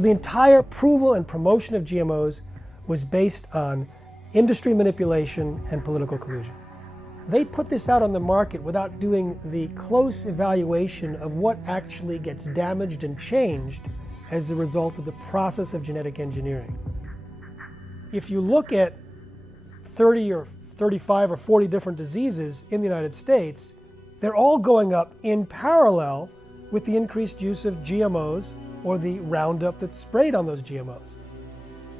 So the entire approval and promotion of GMOs was based on industry manipulation and political collusion. They put this out on the market without doing the close evaluation of what actually gets damaged and changed as a result of the process of genetic engineering. If you look at 30 or 35 or 40 different diseases in the United States, they're all going up in parallel with the increased use of GMOs or the Roundup that's sprayed on those GMOs.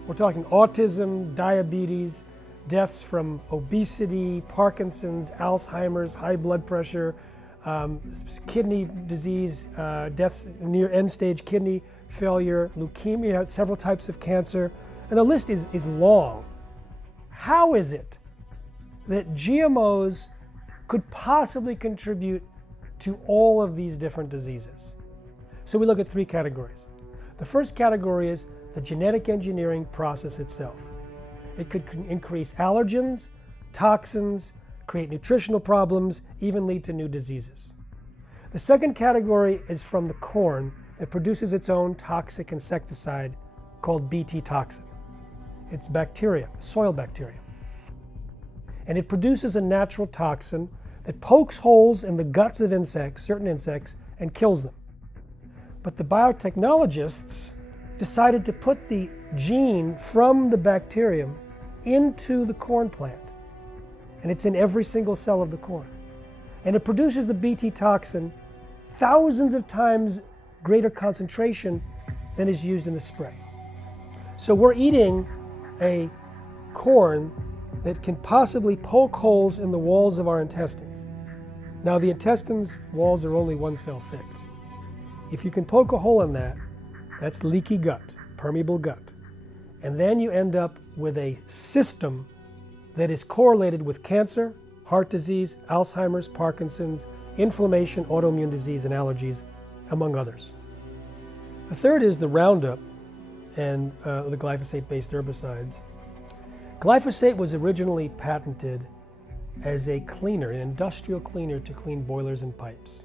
We're talking autism, diabetes, deaths from obesity, Parkinson's, Alzheimer's, high blood pressure, kidney disease, deaths near end-stage kidney failure, leukemia, several types of cancer, and the list is long. How is it that GMOs could possibly contribute to all of these different diseases? So we look at three categories. The first category is the genetic engineering process itself. It could increase allergens, toxins, create nutritional problems, even lead to new diseases. The second category is from the corn that produces its own toxic insecticide called Bt toxin. It's bacteria, soil bacteria. And it produces a natural toxin that pokes holes in the guts of insects, certain insects, and kills them. But the biotechnologists decided to put the gene from the bacterium into the corn plant. And it's in every single cell of the corn. And it produces the Bt toxin thousands of times greater concentration than is used in the spray. So we're eating a corn that can possibly poke holes in the walls of our intestines. Now the intestines walls are only 1 cell thick. If you can poke a hole in that, that's leaky gut, permeable gut. And then you end up with a system that is correlated with cancer, heart disease, Alzheimer's, Parkinson's, inflammation, autoimmune disease, and allergies, among others. The third is the Roundup and the glyphosate-based herbicides. Glyphosate was originally patented as a cleaner, an industrial cleaner to clean boilers and pipes.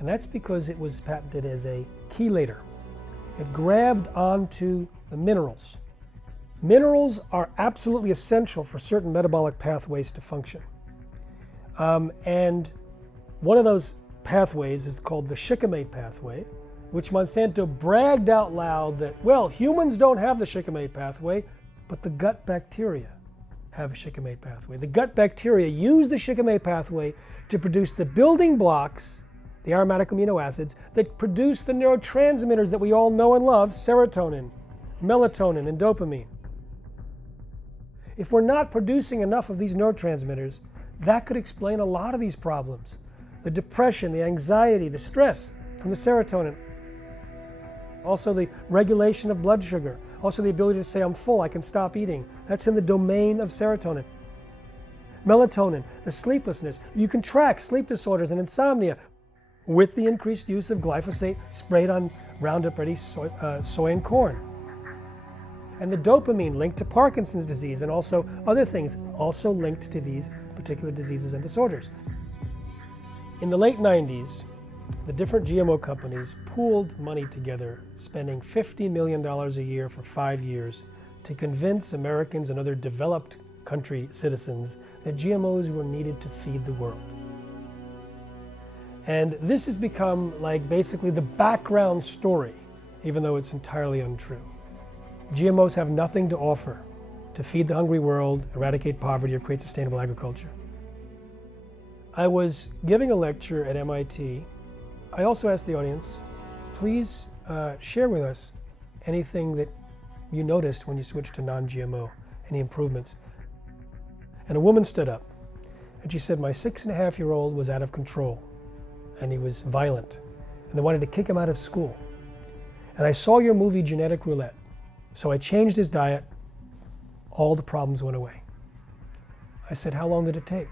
And that's because it was patented as a chelator. It grabbed onto the minerals. Minerals are absolutely essential for certain metabolic pathways to function. And one of those pathways is called the shikimate pathway, which Monsanto bragged out loud that, well, humans don't have the shikimate pathway, but the gut bacteria have a shikimate pathway. The gut bacteria use the shikimate pathway to produce the building blocks, the aromatic amino acids, that produce the neurotransmitters that we all know and love, serotonin, melatonin, and dopamine. If we're not producing enough of these neurotransmitters, that could explain a lot of these problems. The depression, the anxiety, the stress from the serotonin. Also the regulation of blood sugar. Also the ability to say, I'm full, I can stop eating. That's in the domain of serotonin. Melatonin, the sleeplessness. You can track sleep disorders and insomnia with the increased use of glyphosate sprayed on Roundup Ready soy and corn. And the dopamine linked to Parkinson's disease and also other things also linked to these particular diseases and disorders. In the late 90s, the different GMO companies pooled money together, spending $50 million a year for 5 years to convince Americans and other developed country citizens that GMOs were needed to feed the world. And this has become like basically the background story, even though it's entirely untrue. GMOs have nothing to offer to feed the hungry world, eradicate poverty, or create sustainable agriculture. I was giving a lecture at MIT. I also asked the audience, please share with us anything that you noticed when you switched to non-GMO, any improvements. And a woman stood up and she said, my 6.5-year-old was out of control and he was violent and they wanted to kick him out of school. And I saw your movie Genetic Roulette. So I changed his diet, all the problems went away. I said, how long did it take?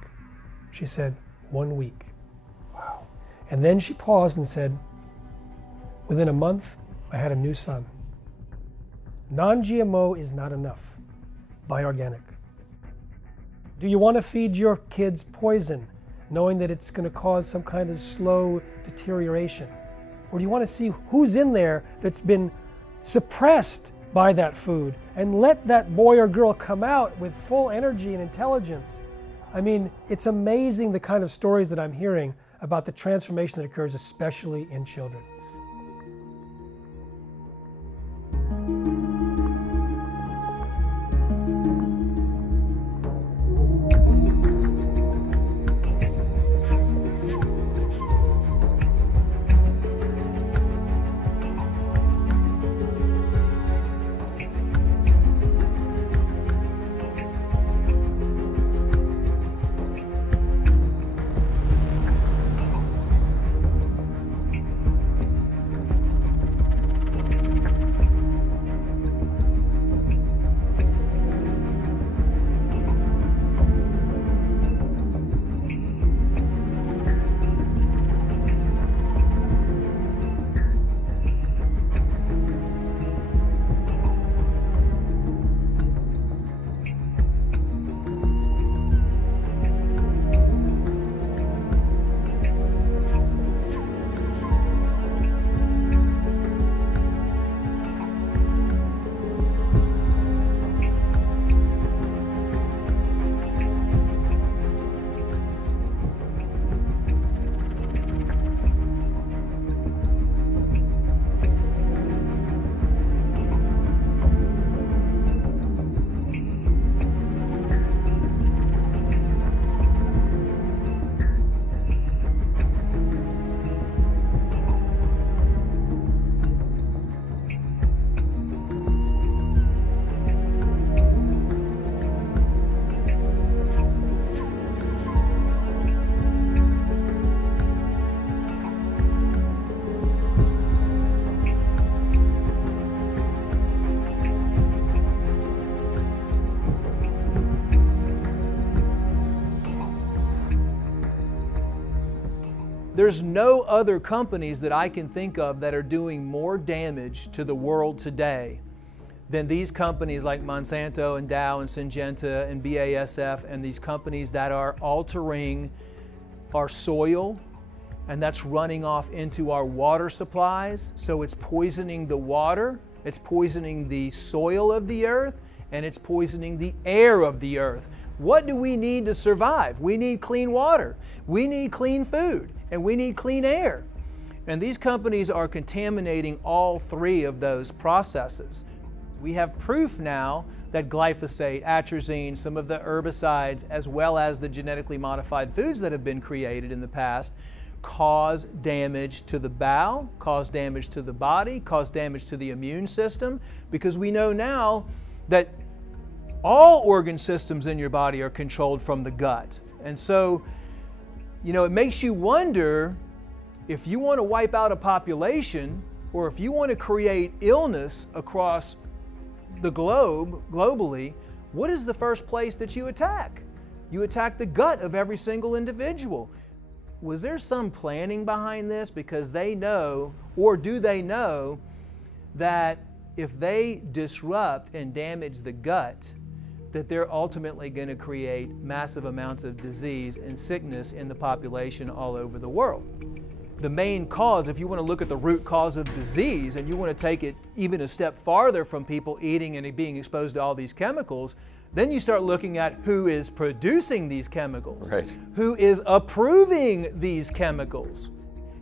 She said, 1 week. Wow. And then she paused and said, within a month, I had a new son. Non-GMO is not enough. Buy organic. Do you want to feed your kids poison, knowing that it's going to cause some kind of slow deterioration? Or do you want to see who's in there that's been suppressed by that food and let that boy or girl come out with full energy and intelligence. I mean, it's amazing the kind of stories that I'm hearing about the transformation that occurs, especially in children. There's no other companies that I can think of that are doing more damage to the world today than these companies like Monsanto and Dow and Syngenta and BASF, and these companies that are altering our soil, and that's running off into our water supplies. So it's poisoning the water, it's poisoning the soil of the earth, and it's poisoning the air of the earth. What do we need to survive? We need clean water, we need clean food, and we need clean air. And these companies are contaminating all three of those processes. We have proof now that glyphosate, atrazine, some of the herbicides, as well as the genetically modified foods that have been created in the past, cause damage to the bowel, cause damage to the body, cause damage to the immune system, because we know now that all organ systems in your body are controlled from the gut. And so, you know, it makes you wonder, if you want to wipe out a population, or if you want to create illness across the globe, globally, what is the first place that you attack? You attack the gut of every single individual. Was there some planning behind this? Because they know, or do they know, that if they disrupt and damage the gut, that they're ultimately going to create massive amounts of disease and sickness in the population all over the world. The main cause, if you want to look at the root cause of disease, and you want to take it even a step farther from people eating and being exposed to all these chemicals, then you start looking at who is producing these chemicals, right, who is approving these chemicals.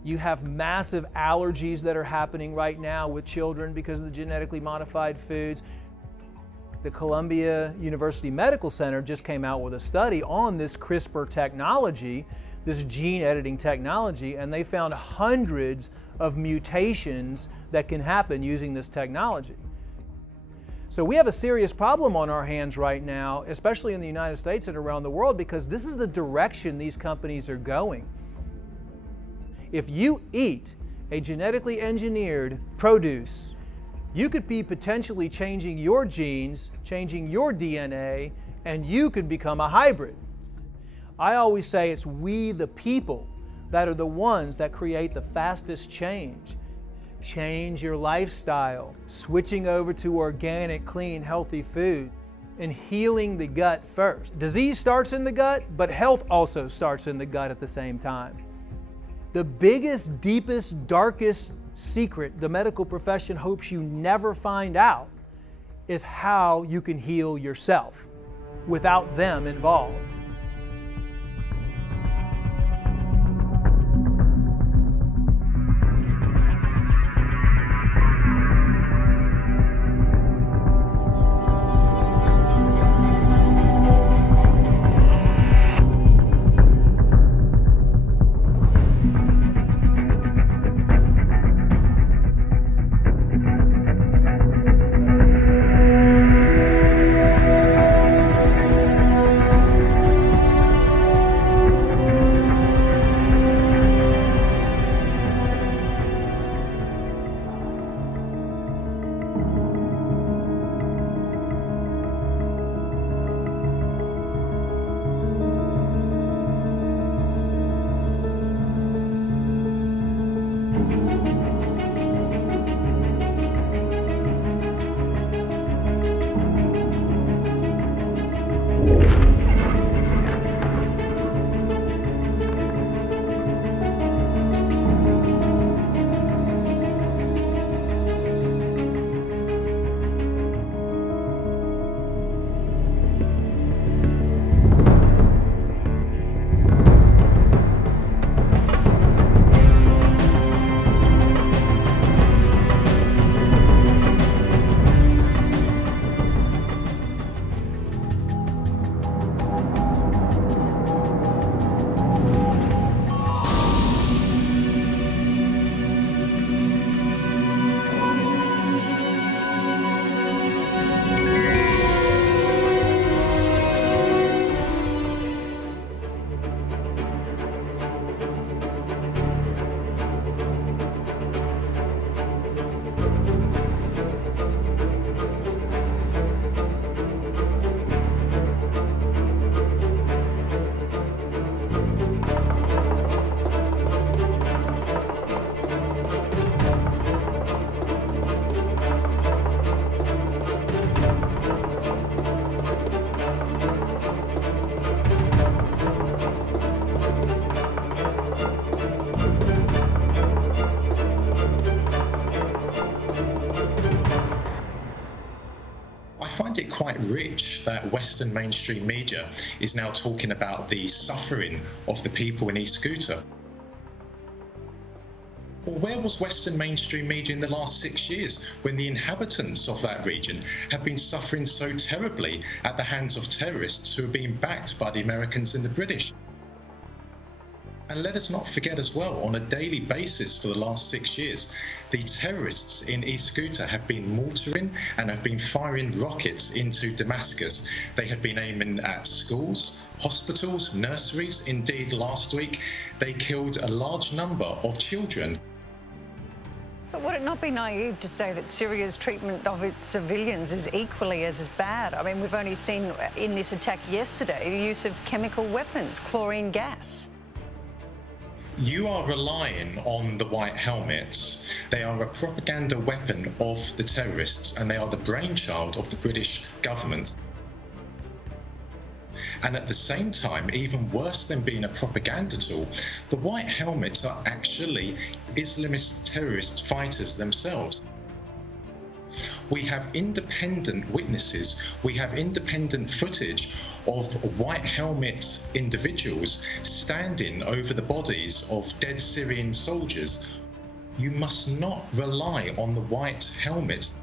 You have massive allergies that are happening right now with children because of the genetically modified foods. The Columbia University Medical Center just came out with a study on this CRISPR technology, this gene editing technology, and they found hundreds of mutations that can happen using this technology. So we have a serious problem on our hands right now, especially in the United States and around the world, because this is the direction these companies are going. If you eat a genetically engineered produce, you could be potentially changing your genes, changing your DNA, and you could become a hybrid. I always say it's we the people that are the ones that create the fastest change. Change your lifestyle, switching over to organic, clean, healthy food, and healing the gut first. Disease starts in the gut, but health also starts in the gut at the same time. The biggest, deepest, darkest secret the medical profession hopes you never find out is how you can heal yourself without them involved. Quite rich that Western mainstream media is now talking about the suffering of the people in East Ghouta. Well, where was Western mainstream media in the last 6 years when the inhabitants of that region have been suffering so terribly at the hands of terrorists who are being backed by the Americans and the British? And let us not forget as well, on a daily basis for the last 6 years, the terrorists in East Ghouta have been mortaring and have been firing rockets into Damascus. They have been aiming at schools, hospitals, nurseries. Indeed, last week, they killed a large number of children. But would it not be naive to say that Syria's treatment of its civilians is equally as bad? I mean, we've only seen in this attack yesterday the use of chemical weapons, chlorine gas. You are relying on the white helmets. They are a propaganda weapon of the terrorists, and they are the brainchild of the British government. And at the same time, even worse than being a propaganda tool, the white helmets are actually Islamist terrorist fighters themselves. We have independent witnesses, we have independent footage of white helmet individuals standing over the bodies of dead Syrian soldiers. You must not rely on the white helmets.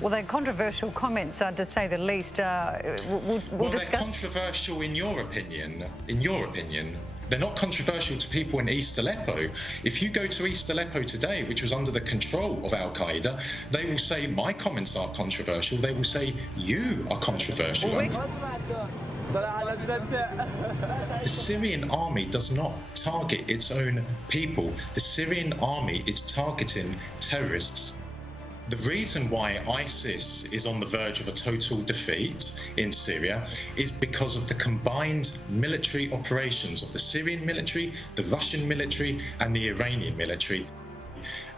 Well, they're controversial comments, to say the least. We'll discuss. They're controversial in your opinion. In your opinion. They're not controversial to people in East Aleppo. If you go to East Aleppo today, which was under the control of Al-Qaeda, they will say my comments are controversial. They will say you are controversial. The Syrian army does not target its own people. The Syrian army is targeting terrorists. The reason why ISIS is on the verge of a total defeat in Syria is because of the combined military operations of the Syrian military, the Russian military, and the Iranian military.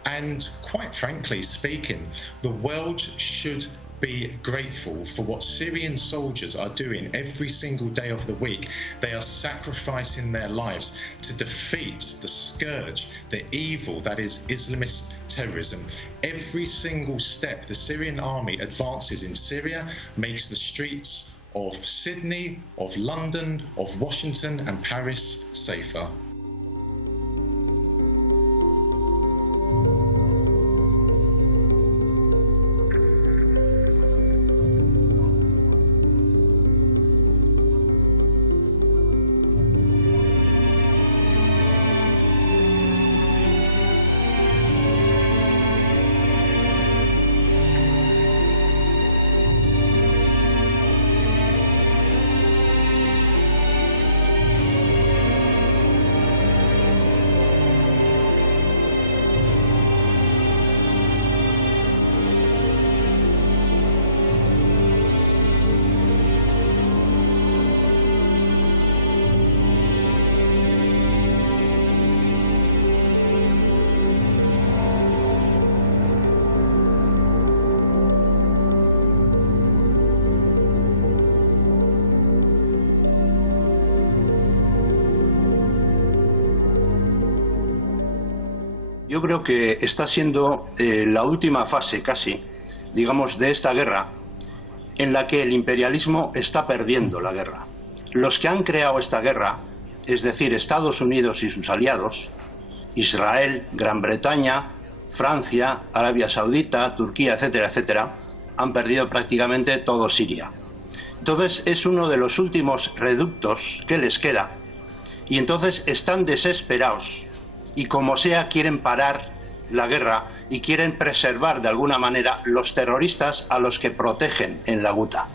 And quite frankly speaking, the world should be grateful for what Syrian soldiers are doing every single day of the week. They are sacrificing their lives to defeat the scourge, the evil that is Islamist terrorism. Every single step the Syrian army advances in Syria makes the streets of Sydney, of London, of Washington and Paris safer. Yo creo que está siendo la última fase casi, digamos, de esta guerra en la que el imperialismo está perdiendo la guerra. Los que han creado esta guerra, es decir, Estados Unidos y sus aliados, Israel, Gran Bretaña, Francia, Arabia Saudita, Turquía, etcétera, etcétera, han perdido prácticamente todo Siria. Entonces es uno de los últimos reductos que les queda y entonces están desesperados y como sea quieren parar la guerra y quieren preservar de alguna manera los terroristas a los que protegen en la Ghouta.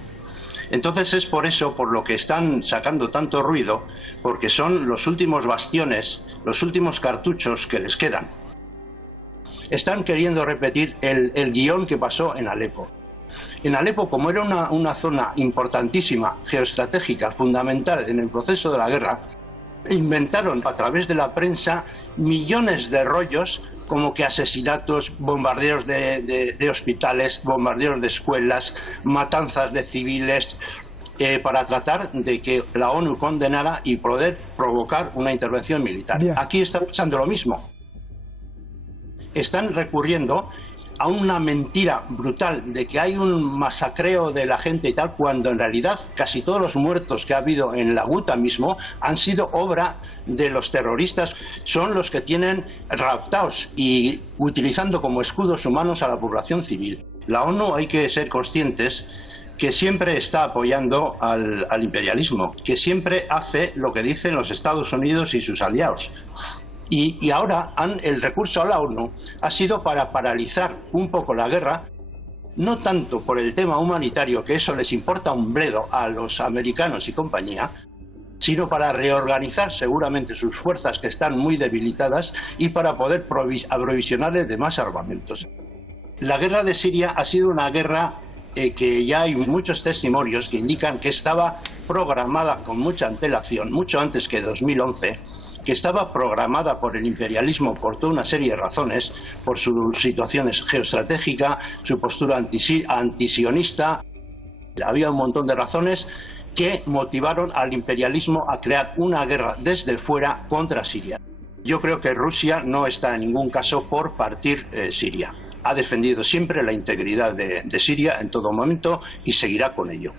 Entonces es por eso por lo que están sacando tanto ruido, porque son los últimos bastiones, los últimos cartuchos que les quedan. Están queriendo repetir el guión que pasó en Alepo. En Alepo, como era una zona importantísima, geoestratégica, fundamental en el proceso de la guerra, inventaron a través de la prensa millones de rollos como que asesinatos, bombardeos de hospitales, bombardeos de escuelas, matanzas de civiles, para tratar de que la ONU condenara y poder provocar una intervención militar. Bien. Aquí está pasando lo mismo. Están recurriendo a una mentira brutal de que hay un masacreo de la gente y tal, cuando en realidad casi todos los muertos que ha habido en la Ghouta mismo han sido obra de los terroristas. Son los que tienen raptados y utilizando como escudos humanos a la población civil. La ONU, hay que ser conscientes que siempre está apoyando al imperialismo, que siempre hace lo que dicen los Estados Unidos y sus aliados. Y ahora el recurso a la ONU ha sido para paralizar un poco la guerra, no tanto por el tema humanitario, que eso les importa un bledo a los americanos y compañía, sino para reorganizar seguramente sus fuerzas que están muy debilitadas y para poder aprovisionarles de más armamentos. La guerra de Siria ha sido una guerra que ya hay muchos testimonios que indican que estaba programada con mucha antelación, mucho antes que 2011, que estaba programada por el imperialismo por toda una serie de razones, por su situación geoestratégica, su postura antisionista. Había un montón de razones que motivaron al imperialismo a crear una guerra desde fuera contra Siria. Yo creo que Rusia no está en ningún caso por partir Siria. Ha defendido siempre la integridad de Siria en todo momento y seguirá con ello.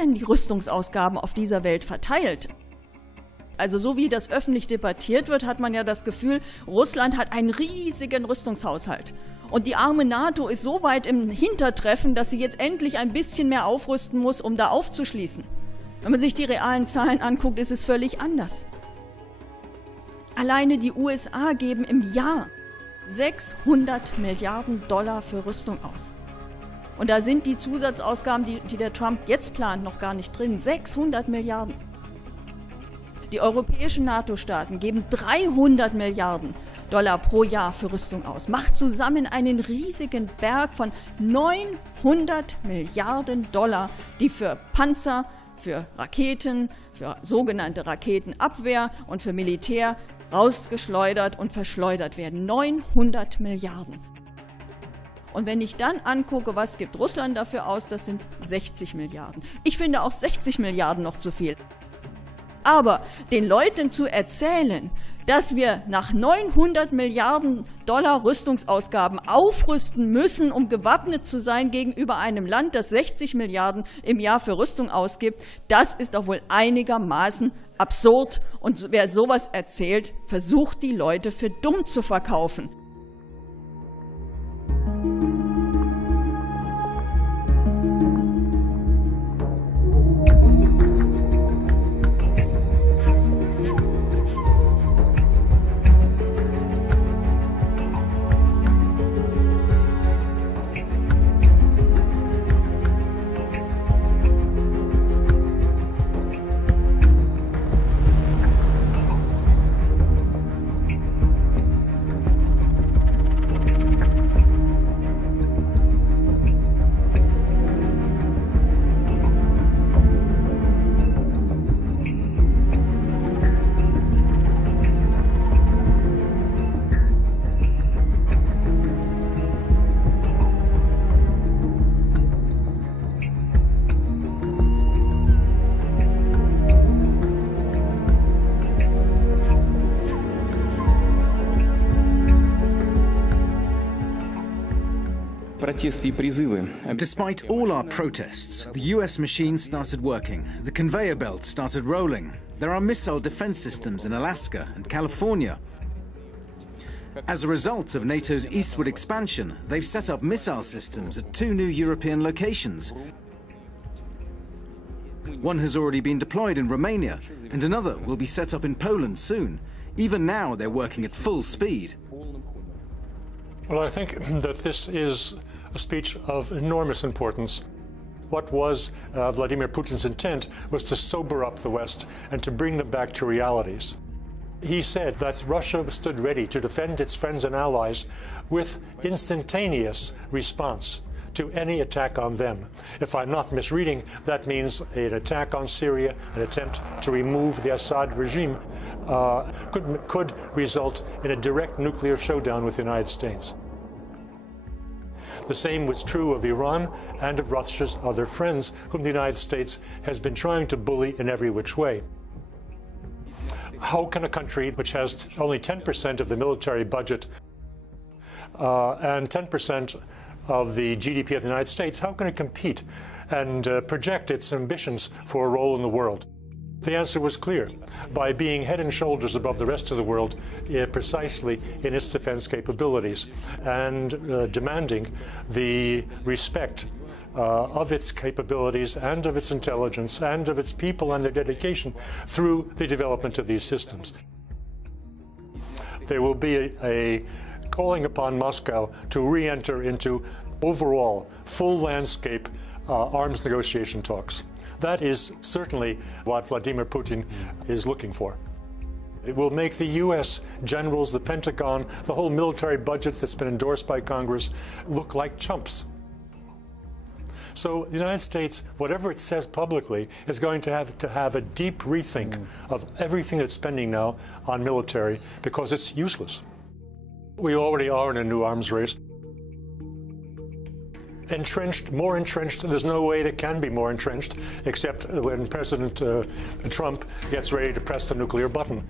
denn die Rüstungsausgaben auf dieser Welt verteilt? Also so wie das öffentlich debattiert wird, hat man ja das Gefühl, Russland hat einen riesigen Rüstungshaushalt. Und die arme NATO ist so weit im Hintertreffen, dass sie jetzt endlich ein bisschen mehr aufrüsten muss, um da aufzuschließen. Wenn man sich die realen Zahlen anguckt, ist es völlig anders. Alleine die USA geben im Jahr 600 Milliarden Dollar für Rüstung aus. Und da sind die Zusatzausgaben, die der Trump jetzt plant, noch gar nicht drin. 600 Milliarden. Die europäischen NATO-Staaten geben 300 Milliarden Dollar pro Jahr für Rüstung aus. Macht zusammen einen riesigen Berg von 900 Milliarden Dollar, die für Panzer, für Raketen, für sogenannte Raketenabwehr und für Militär rausgeschleudert und verschleudert werden. 900 Milliarden. Und wenn ich dann angucke, was gibt Russland dafür aus, das sind 60 Milliarden. Ich finde auch 60 Milliarden noch zu viel. Aber den Leuten zu erzählen, dass wir nach 900 Milliarden Dollar Rüstungsausgaben aufrüsten müssen, um gewappnet zu sein gegenüber einem Land, das 60 Milliarden im Jahr für Rüstung ausgibt, das ist doch wohl einigermaßen absurd. Und wer sowas erzählt, versucht die Leute für dumm zu verkaufen. Despite all our protests, the US machines started working, the conveyor belt started rolling. There are missile defense systems in Alaska and California. As a result of NATO's eastward expansion, they've set up missile systems at 2 new European locations. One has already been deployed in Romania, and another will be set up in Poland soon. Even now, they're working at full speed. Well, I think that this is a speech of enormous importance. What was Vladimir Putin's intent was to sober up the West and to bring them back to realities. He said that Russia stood ready to defend its friends and allies with instantaneous response to any attack on them. If I'm not misreading, that means an attack on Syria, an attempt to remove the Assad regime, could result in a direct nuclear showdown with the United States. The same was true of Iran and of Russia's other friends, whom the United States has been trying to bully in every which way. How can a country which has only 10% of the military budget and 10% of the GDP of the United States, how can it compete and project its ambitions for a role in the world? The answer was clear, by being head and shoulders above the rest of the world precisely in its defense capabilities and demanding the respect of its capabilities and of its intelligence and of its people and their dedication through the development of these systems. There will be a calling upon Moscow to re-enter into overall full landscape arms negotiation talks. That is certainly what Vladimir Putin is looking for. It will make the U.S. generals, the Pentagon, the whole military budget that's been endorsed by Congress look like chumps. So the United States, whatever it says publicly, is going to have a deep rethink of everything it's spending now on military because it's useless. We already are in a new arms race. Entrenched, more entrenched, there's no way it can be more entrenched except when President Trump gets ready to press the nuclear button.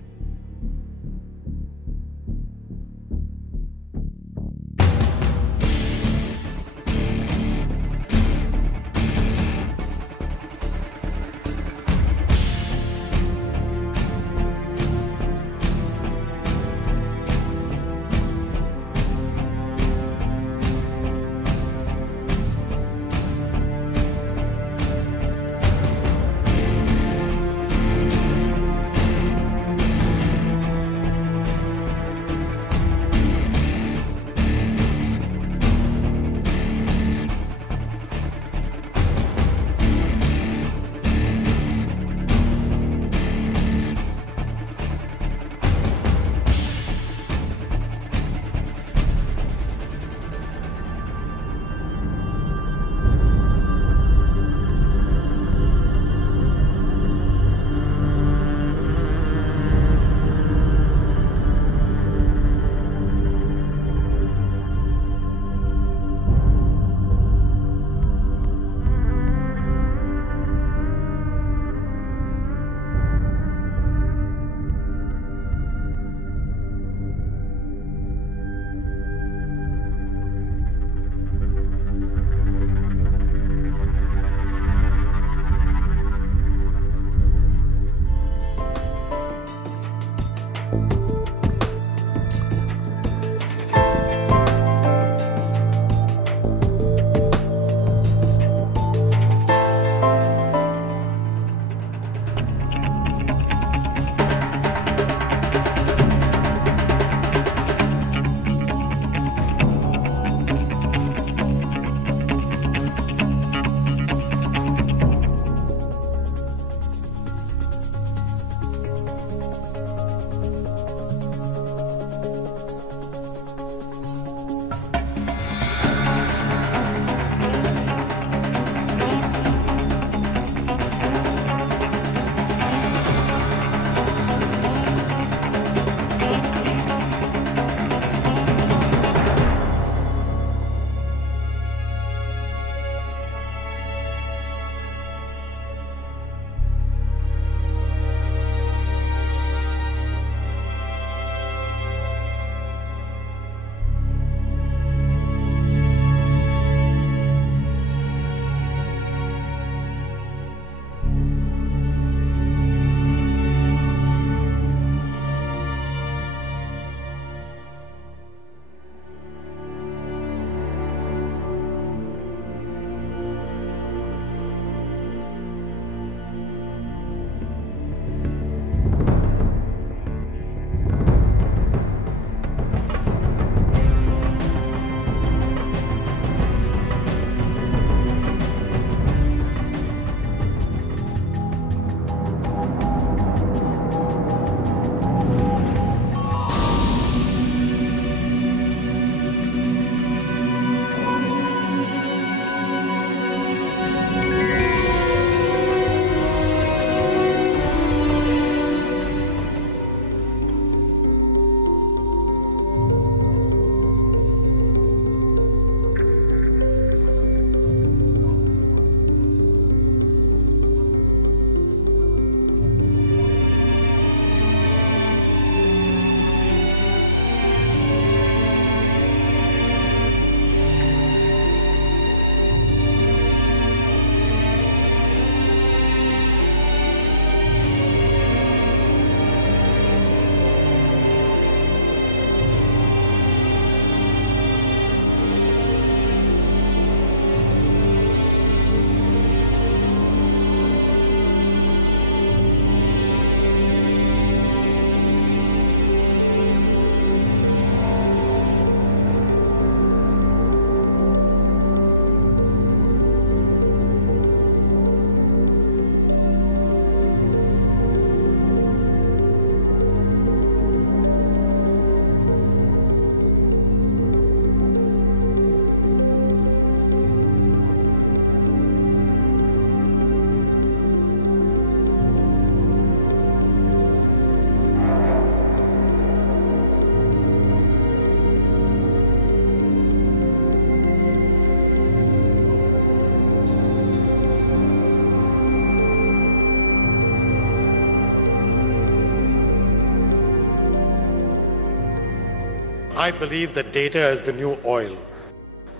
I believe that data is the new oil.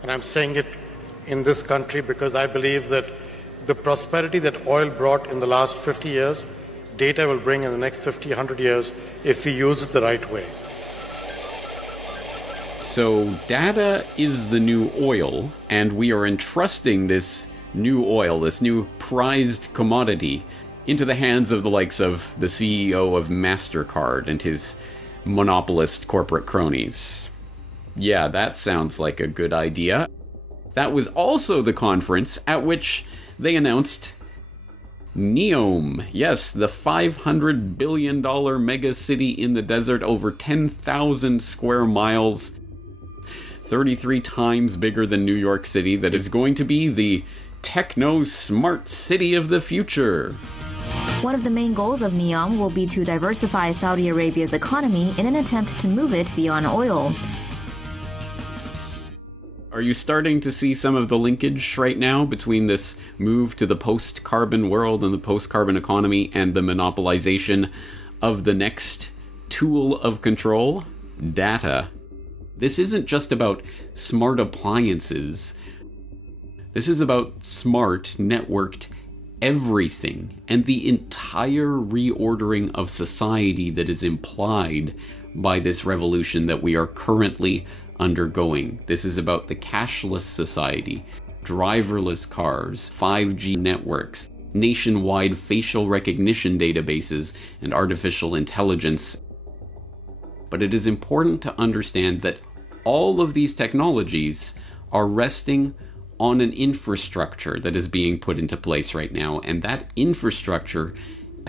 And I'm saying it in this country because I believe that the prosperity that oil brought in the last 50 years, data will bring in the next 50, 100 years if we use it the right way. So data is the new oil, and we are entrusting this new oil, this new prized commodity, into the hands of the likes of the CEO of MasterCard and his monopolist corporate cronies. Yeah, that sounds like a good idea. That was also the conference at which they announced Neom. Yes, the $500 billion mega city in the desert, over 10,000 square miles, 33 times bigger than New York City, that is going to be the techno-smart city of the future. One of the main goals of Neom will be to diversify Saudi Arabia's economy in an attempt to move it beyond oil. Are you starting to see some of the linkage right now between this move to the post-carbon world and the post-carbon economy and the monopolization of the next tool of control? Data. This isn't just about smart appliances. This is about smart, networked everything, and the entire reordering of society that is implied by this revolution that we are currently undergoing. This is about the cashless society, driverless cars, 5G networks, nationwide facial recognition databases, and artificial intelligence. But it is important to understand that all of these technologies are resting on an infrastructure that is being put into place right now, and that infrastructure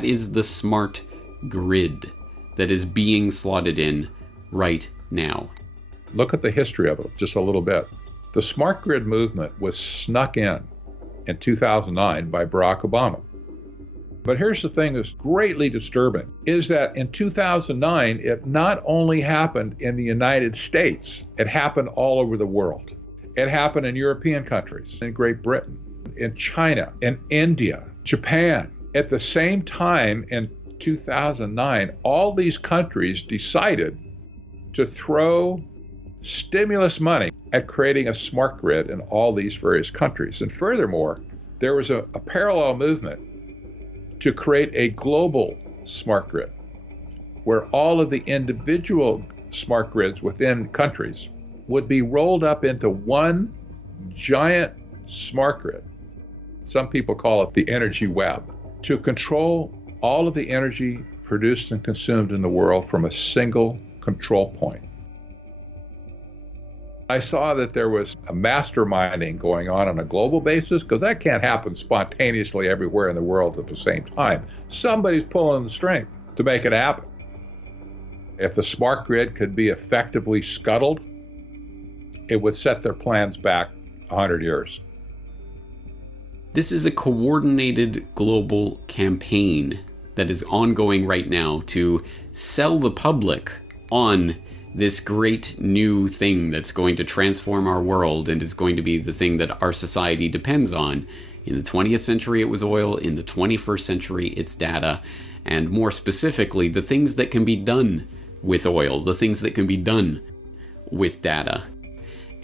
is the smart grid that is being slotted in right now. Look at the history of it just a little bit. The smart grid movement was snuck in 2009 by Barack Obama. But here's the thing that's greatly disturbing, is that in 2009, it not only happened in the United States, it happened all over the world. It happened in European countries, in Great Britain, in China, in India, Japan. At the same time in 2009, all these countries decided to throw stimulus money at creating a smart grid in all these various countries. And furthermore, there was a parallel movement to create a global smart grid where all of the individual smart grids within countries would be rolled up into one giant smart grid. Some people call it the energy web, to control all of the energy produced and consumed in the world from a single control point. I saw that there was a masterminding going on a global basis, because that can't happen spontaneously everywhere in the world at the same time. Somebody's pulling the string to make it happen. If the smart grid could be effectively scuttled, it would set their plans back 100 years. This is a coordinated global campaign that is ongoing right now to sell the public on this great new thing that's going to transform our world and is going to be the thing that our society depends on. In the 20th century, it was oil. In the 21st century, it's data. And more specifically, the things that can be done with oil, the things that can be done with data.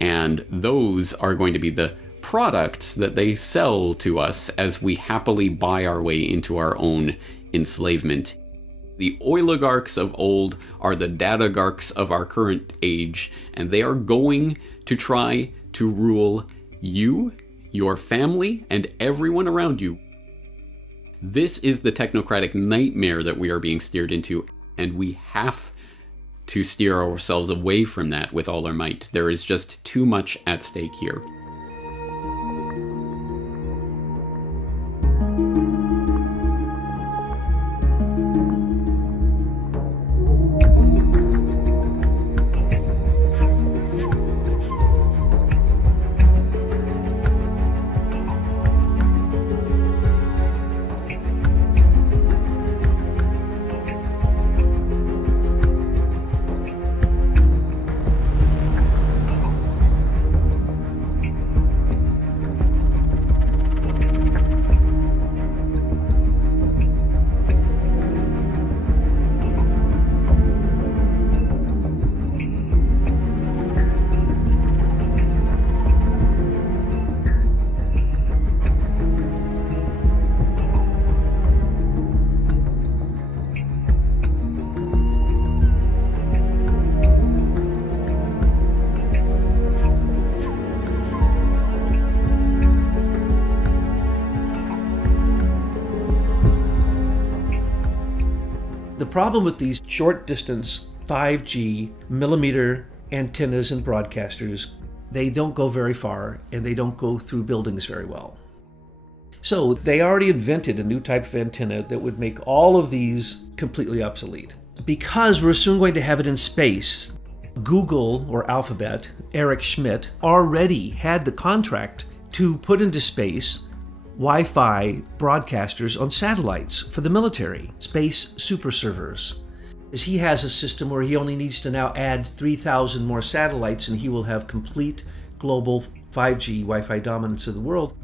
And those are going to be the products that they sell to us as we happily buy our way into our own enslavement. The oligarchs of old are the datagarchs of our current age, and they are going to try to rule you, your family, and everyone around you. This is the technocratic nightmare that we are being steered into, and we have to steer ourselves away from that with all our might. There is just too much at stake here. The problem with these short distance 5G millimeter antennas and broadcasters, they don't go very far and they don't go through buildings very well. So they already invented a new type of antenna that would make all of these completely obsolete. Because we're soon going to have it in space, Google or Alphabet, Eric Schmidt, already had the contract to put into space Wi-Fi broadcasters on satellites for the military, space super servers. As he has a system where he only needs to now add 3,000 more satellites and he will have complete global 5G Wi-Fi dominance of the world.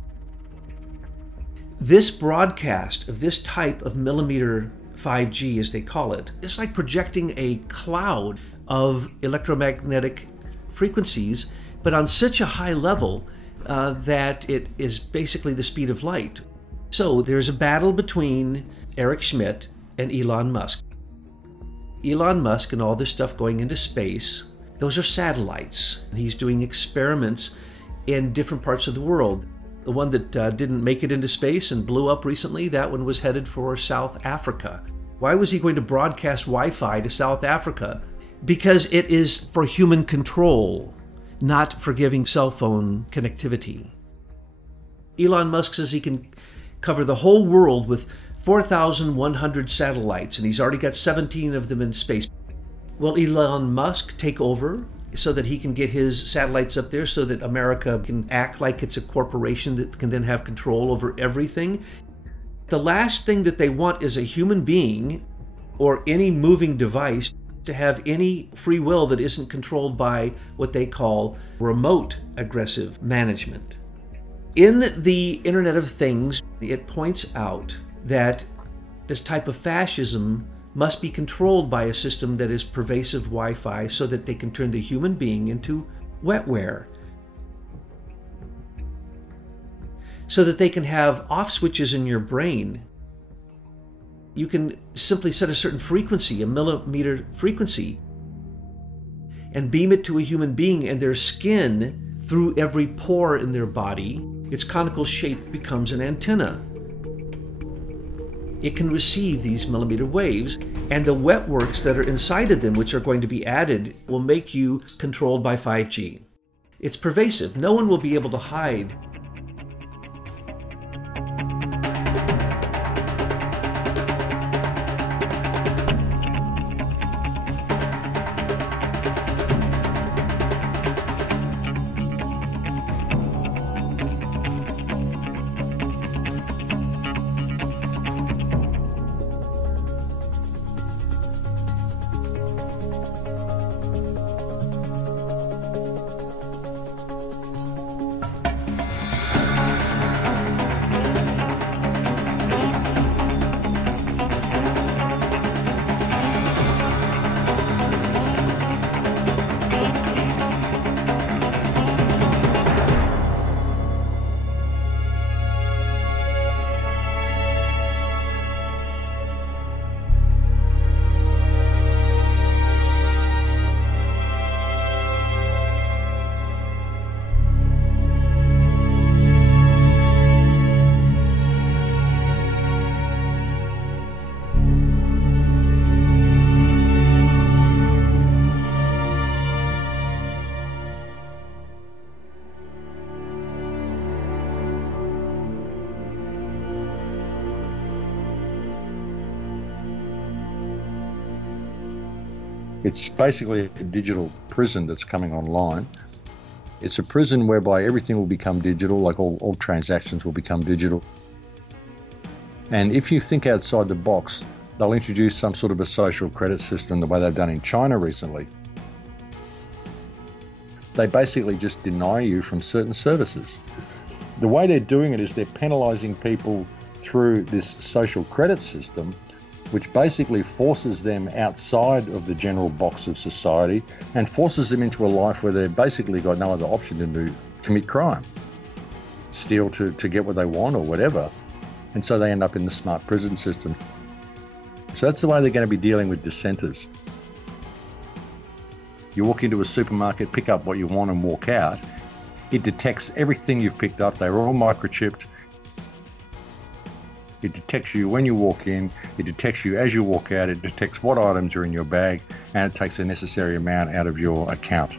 This broadcast of this type of millimeter 5G, as they call it, is like projecting a cloud of electromagnetic frequencies, but on such a high level that it is basically the speed of light. So there's a battle between Eric Schmidt and Elon Musk. Elon Musk and all this stuff going into space, those are satellites. He's doing experiments in different parts of the world. The one that didn't make it into space and blew up recently, that one was headed for South Africa. Why was he going to broadcast Wi-Fi to South Africa? Because it is for human control, not for giving cell phone connectivity. Elon Musk says he can cover the whole world with 4,100 satellites, and he's already got 17 of them in space. Will Elon Musk take over so that he can get his satellites up there so that America can act like it's a corporation that can then have control over everything? The last thing that they want is a human being or any moving device to have any free will that isn't controlled by what they call remote aggressive management. In the Internet of Things, it points out that this type of fascism must be controlled by a system that is pervasive Wi-Fi so that they can turn the human being into wetware. So that they can have off switches in your brain. You can simply set a certain frequency, a millimeter frequency, and beam it to a human being, and their skin, through every pore in their body, its conical shape becomes an antenna. It can receive these millimeter waves, and the wetworks that are inside of them, which are going to be added, will make you controlled by 5G. It's pervasive. No one will be able to hide. It's basically a digital prison that's coming online. It's a prison whereby everything will become digital, like all transactions will become digital. And if you think outside the box, they'll introduce some sort of a social credit system the way they've done in China recently. They basically just deny you from certain services. The way they're doing it is they're penalising people through this social credit system, which basically forces them outside of the general box of society and forces them into a life where they've basically got no other option than to commit crime, steal to get what they want or whatever. And so they end up in the smart prison system. So that's the way they're going to be dealing with dissenters. You walk into a supermarket, pick up what you want and walk out. It detects everything you've picked up. They're all microchipped. It detects you when you walk in, it detects you as you walk out, it detects what items are in your bag, and it takes the necessary amount out of your account.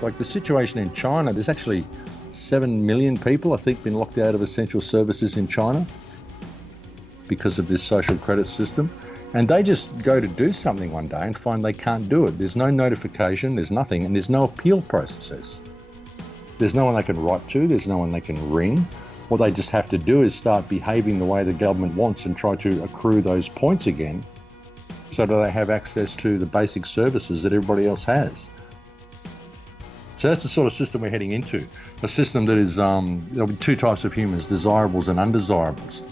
Like the situation in China, there's actually 7 million people, I think, been locked out of essential services in China because of this social credit system. And they just go to do something one day and find they can't do it. There's no notification, there's nothing, and there's no appeal process. There's no one they can write to, there's no one they can ring. What they just have to do is start behaving the way the government wants and try to accrue those points again so that they have access to the basic services that everybody else has. So that's the sort of system we're heading into. A system that is, there'll be two types of humans, desirables and undesirables.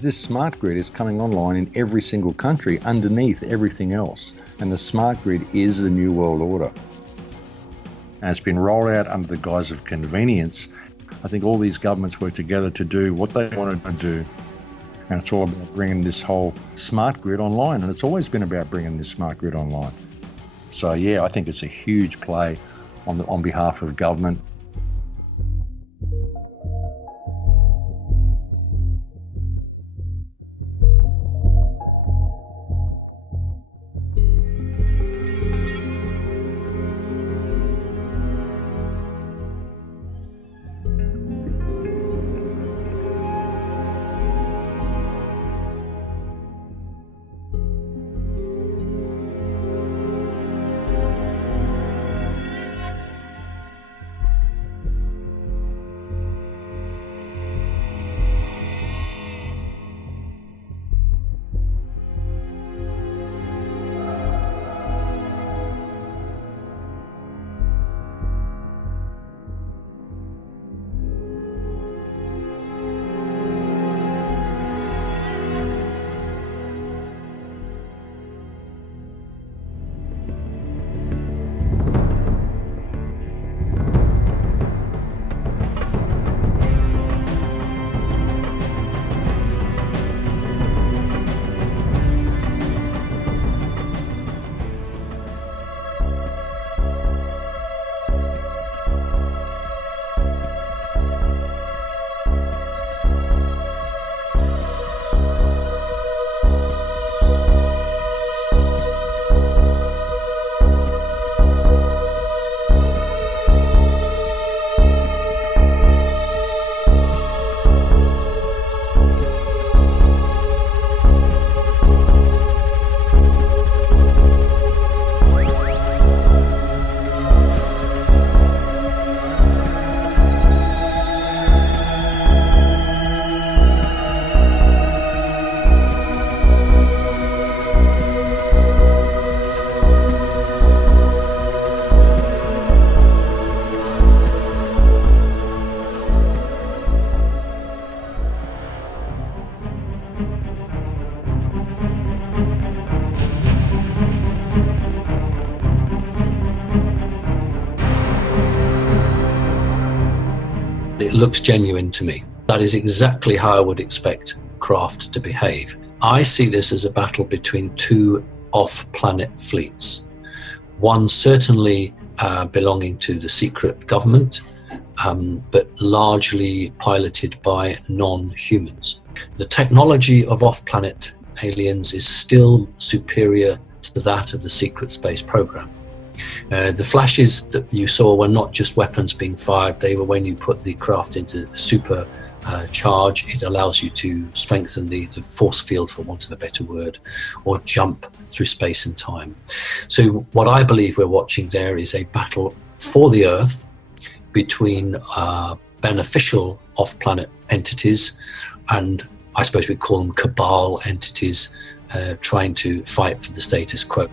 This smart grid is coming online in every single country underneath everything else. And the smart grid is the new world order. And it's been rolled out under the guise of convenience. I think all these governments work together to do what they wanted to do. And it's all about bringing this whole smart grid online. And it's always been about bringing this smart grid online. So yeah, I think it's a huge play on behalf of government. It looks genuine to me. That is exactly how I would expect craft to behave. I see this as a battle between two off-planet fleets. One certainly belonging to the secret government, but largely piloted by non-humans. The technology of off-planet aliens is still superior to that of the secret space program. The flashes that you saw were not just weapons being fired, they were when you put the craft into super charge. It allows you to strengthen the force field, for want of a better word, or jump through space and time. So what I believe we're watching there is a battle for the Earth between beneficial off-planet entities and, I suppose we'd call them cabal entities, trying to fight for the status quo.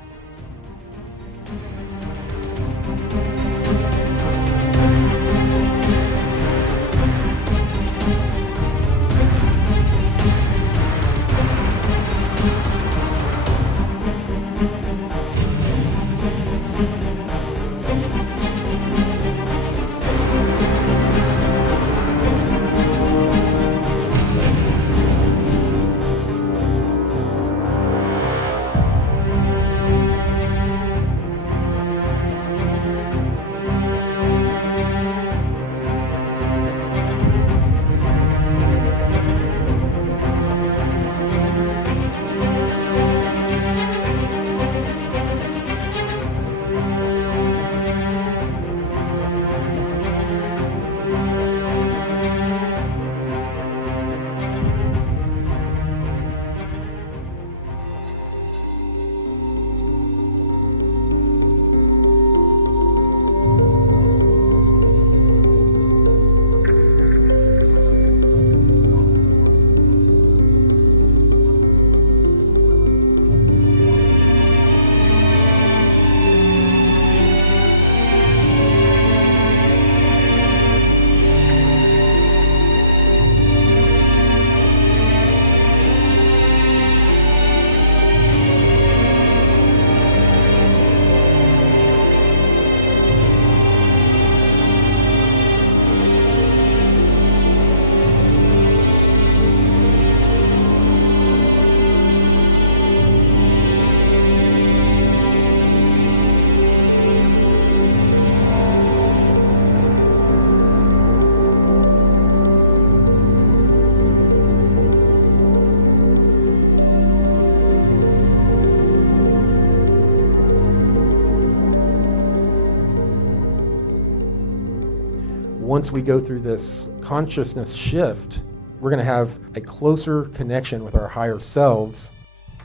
once we go through this consciousness shift, we're going to have a closer connection with our higher selves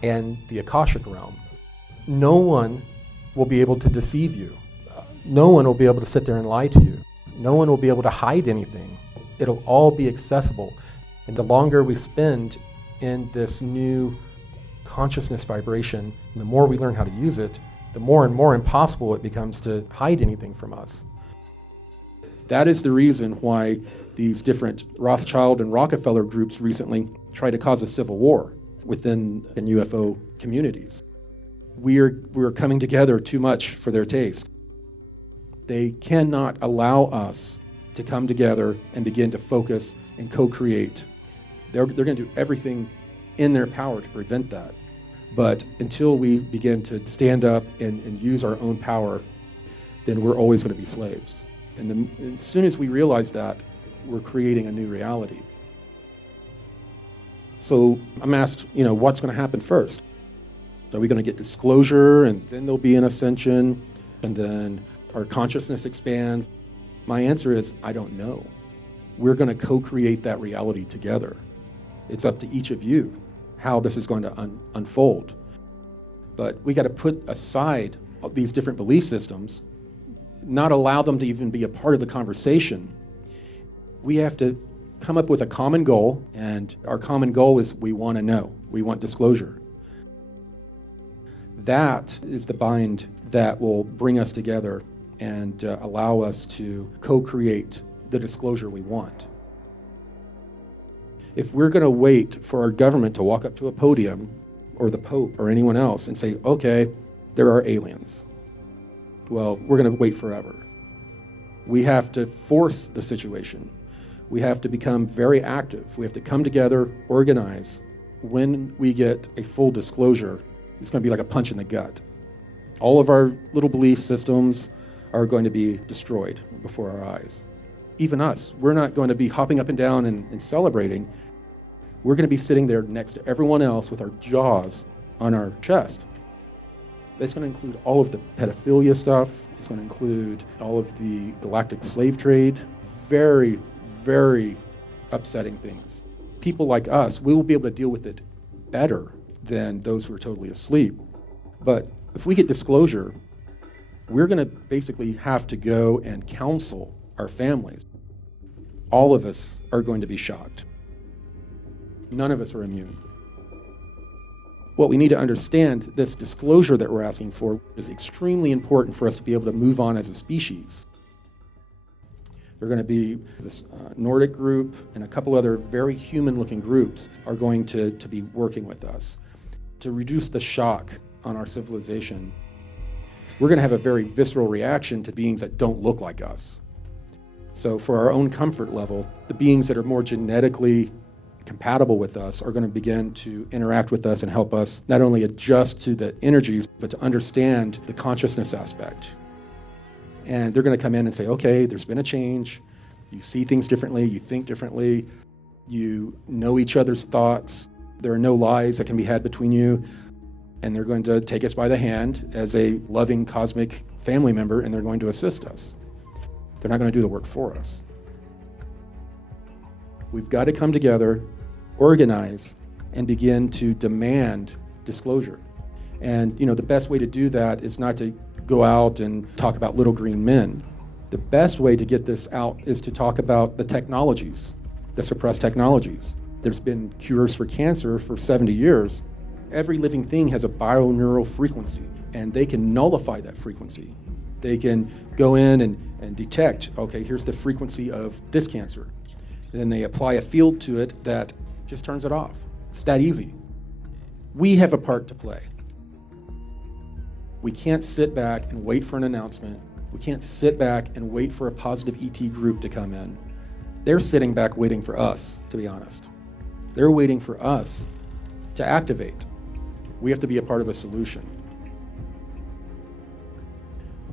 and the Akashic realm. No one will be able to deceive you. No one will be able to sit there and lie to you. No one will be able to hide anything. It'll all be accessible. And the longer we spend in this new consciousness vibration, and the more we learn how to use it, the more and more impossible it becomes to hide anything from us. That is the reason why these different Rothschild and Rockefeller groups recently tried to cause a civil war within UFO communities. We're coming together too much for their taste. They cannot allow us to come together and begin to focus and co-create. They're going to do everything in their power to prevent that. But until we begin to stand up and use our own power, then we're always going to be slaves. And as soon as we realize that, we're creating a new reality. So I'm asked, what's going to happen first? Are we going to get disclosure, and then there'll be an ascension, and then our consciousness expands? My answer is, I don't know. We're going to co-create that reality together. It's up to each of you how this is going to unfold. But we got to put aside these different belief systems, not allow them to even be a part of the conversation. We have to come up with a common goal, and our common goal is we want to know. We want disclosure. That is the bind that will bring us together and allow us to co-create the disclosure we want. If we're going to wait for our government to walk up to a podium, or the Pope or anyone else, and say, okay, there are aliens, well, we're going to wait forever. We have to force the situation. We have to become very active. We have to come together, organize. When we get a full disclosure, it's going to be like a punch in the gut. All of our little belief systems are going to be destroyed before our eyes. Even us, we're not going to be hopping up and down and celebrating. We're going to be sitting there next to everyone else with our jaws on our chest. That's going to include all of the pedophilia stuff. It's going to include all of the galactic slave trade. Very, very upsetting things. People like us, we will be able to deal with it better than those who are totally asleep. But if we get disclosure, we're going to basically have to go and counsel our families. All of us are going to be shocked. None of us are immune. What we need to understand, this disclosure that we're asking for is extremely important for us to be able to move on as a species. They're going to be this Nordic group and a couple other very human-looking groups are going to be working with us to reduce the shock on our civilization. We're going to have a very visceral reaction to beings that don't look like us. So for our own comfort level, the beings that are more genetically compatible with us are going to begin to interact with us and help us not only adjust to the energies, but to understand the consciousness aspect. And they're going to come in and say, okay, there's been a change. You see things differently, you think differently, you know each other's thoughts. There are no lies that can be had between you. And they're going to take us by the hand as a loving cosmic family member, and they're going to assist us. They're not going to do the work for us. We've got to come together, organize, and begin to demand disclosure. And the best way to do that is not to go out and talk about little green men. The best way to get this out is to talk about the technologies, the suppressed technologies. There's been cures for cancer for 70 years. Every living thing has a bioneural frequency, and they can nullify that frequency. They can go in and detect, okay, here's the frequency of this cancer. And then they apply a field to it that just turns it off. It's that easy. We have a part to play. We can't sit back and wait for an announcement. We can't sit back and wait for a positive ET group to come in. They're sitting back waiting for us, to be honest. They're waiting for us to activate. We have to be a part of a solution.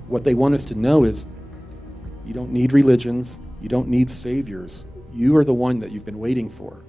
What they want us to know is you don't need religions, you don't need saviors. You are the one that you've been waiting for.